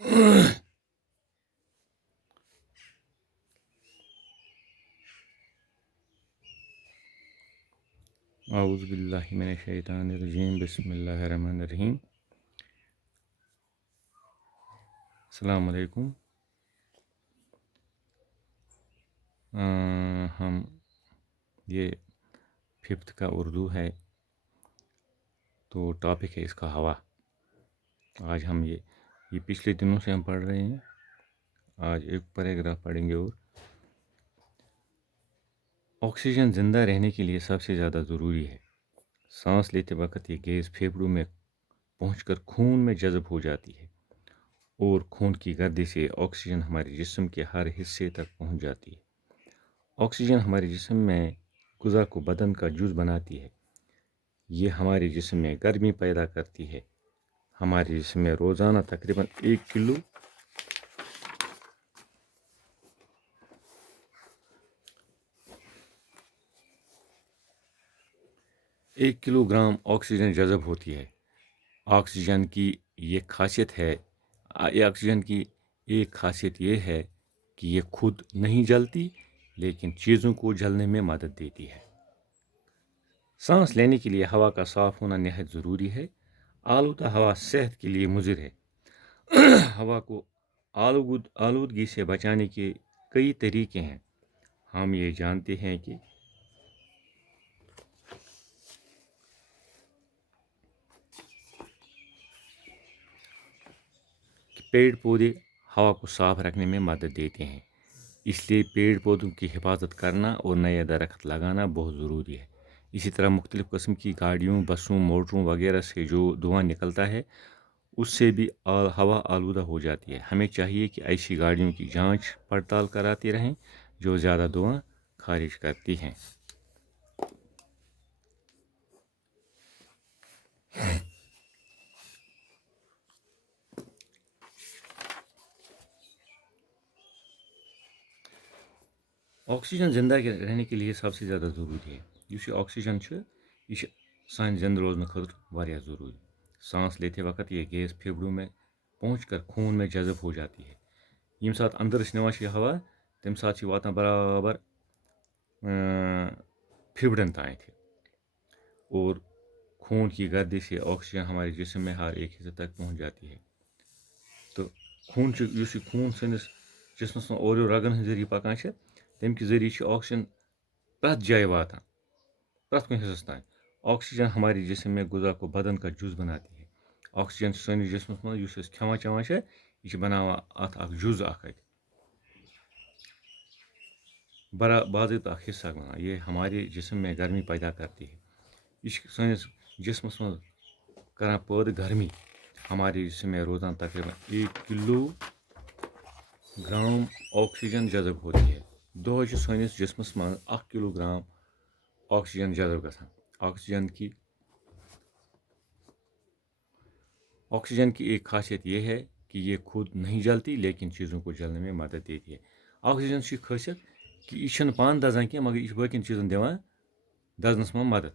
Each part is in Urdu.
اعوذ باللہ من الشیطان الرجیم بسم اللہ الرحمن الرحیم. السلام علیکم. ہم یہ 5th کا اردو ہے تو ٹاپک ہے اس کا ہوا. آج ہم یہ پچھلے دنوں سے ہم پڑھ رہے ہیں. آج ایک پیراگراف پڑھیں گے. اور آکسیجن زندہ رہنے کے لیے سب سے زیادہ ضروری ہے. سانس لیتے وقت یہ گیس پھیپھڑوں میں پہنچ کر خون میں جذب ہو جاتی ہے اور خون کی گردش سے آکسیجن ہمارے جسم کے ہر حصے تک پہنچ جاتی ہے. آکسیجن ہمارے جسم میں غذا کو بدن کا جز بناتی ہے. یہ ہمارے جسم میں گرمی پیدا کرتی ہے. ہمارے جسم میں روزانہ تقریباً 1 کلو گرام آکسیجن جذب ہوتی ہے. آکسیجن کی ایک خاصیت یہ ہے کہ یہ خود نہیں جلتی لیکن چیزوں کو جلنے میں مدد دیتی ہے. سانس لینے کے لیے ہوا کا صاف ہونا نہایت ضروری ہے. آلودہ ہوا صحت کے لیے مضر ہے. ہوا کو آلودگی سے بچانے کے کئی طریقے ہیں. ہم یہ جانتے ہیں کہ پیڑ پودے ہوا کو صاف رکھنے میں مدد دیتے ہیں. اس لیے پیڑ پودوں کی حفاظت کرنا اور نئے درخت لگانا بہت ضروری ہے. اسی طرح مختلف قسم کی گاڑیوں، بسوں، موٹروں وغیرہ سے جو دھواں نکلتا ہے اس سے بھی ہوا آلودہ ہو جاتی ہے. ہمیں چاہیے کہ ایسی گاڑیوں کی جانچ پڑتال کراتے رہیں جو زیادہ دھواں خارج کرتی ہیں. آکسیجن زندہ رہنے کے لیے سب سے زیادہ ضروری ہے. یہ آکسیجن یہ سانہِ زندہ روزنہٕ خٲطرٕ واریاہ ضروری. سانس لیتے وقت یہ گیس پھیپھڑوں میں پہنچ کر خون میں جذب ہو جاتی ہے. ییٚمہِ ساتہٕ اندر نِوان چھِ یہِ ہوا تمہِ ساتہٕ چھِ واتان برابر پھیپھڑن تانٮ۪تھ اور خون کی گردش سے آکسیجن ہمارے جسم میں ہر ایک حصے تک پہنچ جاتی ہے. تو خون یُس یہِ خوٗن سٲنِس جسمس منٛز اورٕ یور رگن ہٕنٛدۍ ذٔریعہٕ پکان چھِ تمہِ کہِ ذٔریعہٕ چھِ آکسیجن پرٛٮ۪تھ جایہِ واتان، پرٛٮ۪تھ کُنہِ حصس تانۍ. آکسیجن ہمارے جسم میں غذا کو بدن کا جز بناتی ہے. آکسیجن چھُ سٲنِس جسمس منٛز یُس أسۍ کھٮ۪وان چٮ۪وان چھِ یہِ چھِ بناوان اتھ اکھ جُز اکھ اتہِ باضٲبطہٕ اکھ حصہٕ بناوان. یہ ہمارے جسم میں گرمی پیدا کرتی ہے. یہ چھِ سٲنِس جسمس منٛز کران پٲدٕ گرمی. ہمارے جسم میں روزان تقریباً 1 کلو گرام آکسیجن جذب ہوتی ہے. دۄہے چھُ سٲنِس جسمس منٛز 1 کلو گرام آکسیجن جذب گژھان. آکسیجن کی ایک خاصیت یہ ہے کہ یہ خود نہیں جلتی لیکن چیزوں کو جلنے میں مدد دیتی ہے. آکسیجن کی خاصیت کہ یہ چھنہٕ پانہٕ دزان کینٛہہ مگر یہ چھُ باقین چیزن دِوان دزنس منٛز مدد.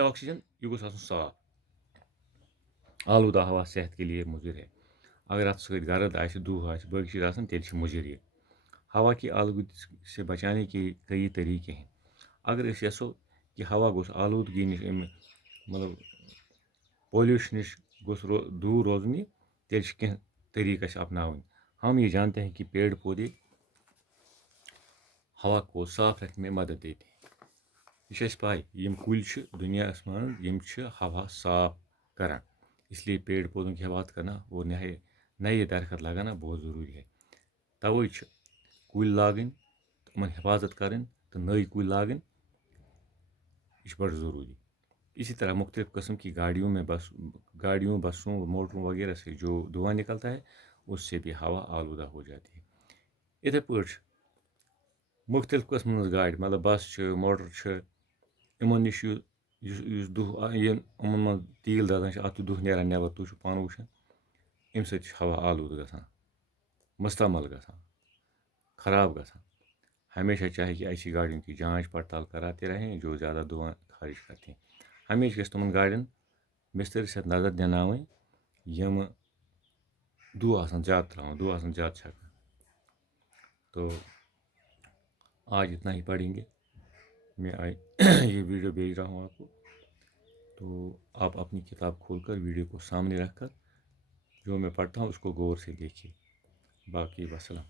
آکسیجن یہِ گوٚژھ آسُن صاف. آلودہ ہوا صحت کے لیے مضر ہے. اگر اتھ سۭتۍ گرد آسہِ دُہ آسہِ باقٕے چیٖز آسن تیٚلہِ چھِ مُضر یہِ. ہوا کی آلودگی سے بچانے کے کئی طریقے ہیں. اگر أسۍ یژھو کہ ہوا گوٚژھ آلودگی نِش مطلب پولوشن نِش گوٚژھ دوٗر روزُن یہِ تیٚلہِ چھِ کینٛہہ طریٖقہٕ اَسہِ اپناوٕنۍ. ہم یہ جانتے ہیں کہ پیڑ پودے ہوا کو صاف رکھنے میں مدد دیتے ہیں. یہ چھِ اَسہِ پاے یِم کُلۍ چھِ دُنیاہس منٛز یِم چھِ ہوا صاف کران. اس لیے پیڑ پودوں کی حفاظت کرنا اور نئے درخت لگانا بہت ضروری ہے. توے چھِ کُلۍ لاگٕنۍ تِمن حفاظت کرٕنۍ تہٕ نٔے کُلۍ لاگٕنۍ یہ چھُ بڑٕ ضروری. اسی طرح مختلف قسم کی گاڑیوں بسوں موٹروں وغیرہ سے جو دھواں نکلتا ہے اس سے بھی ہوا آلودہ ہو جاتی ہے. یِتھے پٲٹھۍ چھِ مختلف قسمن ہٕنٛز گاڑِ مطلب بس چھِ موٹر چھِ یِمن نِش یُس دُہ یِمن منٛز تیٖل دزان چھِ اتھ چھُ دُہ نیران نٮ۪بر تُہۍ چھِو پانہٕ وٕچھان امہِ سۭتۍ چھِ ہوا آلودٕ گژھان. مستعمل گژھان خراب گژھان ہمیشہ چاہے کہ ایسی گاڑیوں کی جانچ پڑتال کراتے رہیں جو زیادہ دھواں خارج کرتی ہیں ہمیشہ گژھِ تِمن گاڑٮ۪ن بستر سے نظر دیناوٕنۍ یم دھواں آسان زیادٕ تراوان دھواں آسان زیادٕ چھکان تو آج اتنا ہی پڑھیں گے میں یہ ویڈیو بھیج رہا ہوں آپ کو تو آپ اپنی کتاب کھول کر ویڈیو کو سامنے رکھ کر جو میں پڑھتا ہوں اس کو غور سے دیکھیے باقی وسلام